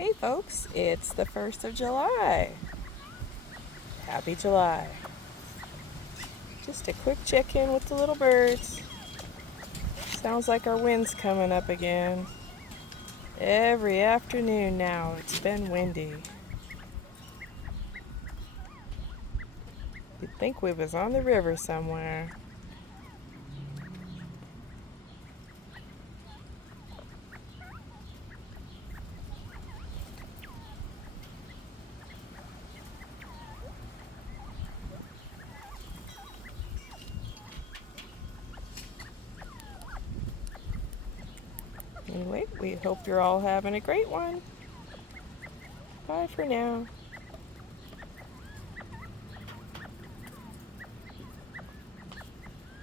Hey folks, it's the 1st of July. Happy July. Just a quick check-in with the little birds. Sounds like our wind's coming up again. Every afternoon now it's been windy. You'd think we was on the river somewhere. Anyway, we hope you're all having a great one. Bye for now.